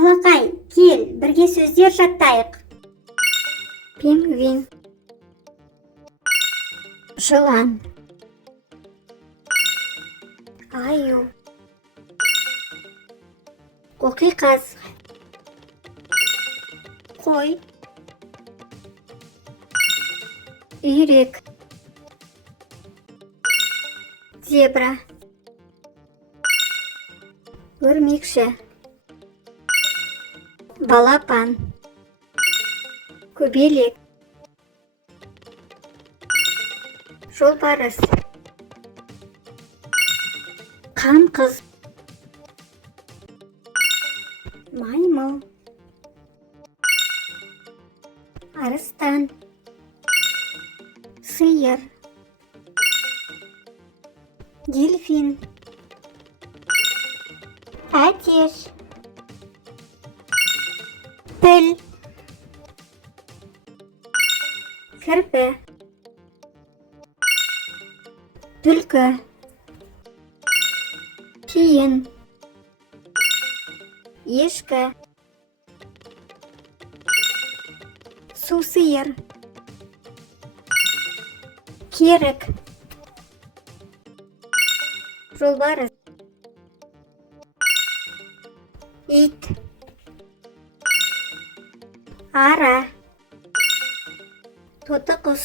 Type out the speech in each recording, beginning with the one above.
Балақай, кел, бірге сөздер жаттайық. Пингвин, жылан, аю, қоқиқаз, қой, үйрек, зебра, өрмекші, балапан, көбелек, жолбарыс, қаңқыз, маймыл, арыстан, сиыр, дельфин, әтеш, піл, кірпі, түлкі, тиін, ешкі, сусиыр, керік, жолбарыс, ит, ара, тоты құс,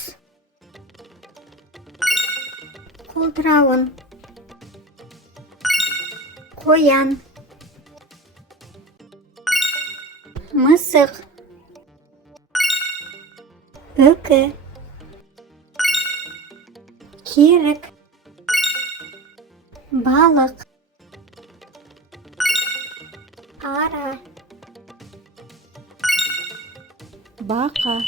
қолтырауын, қоян, мысық, үкі, керік, балық, ара, бақа.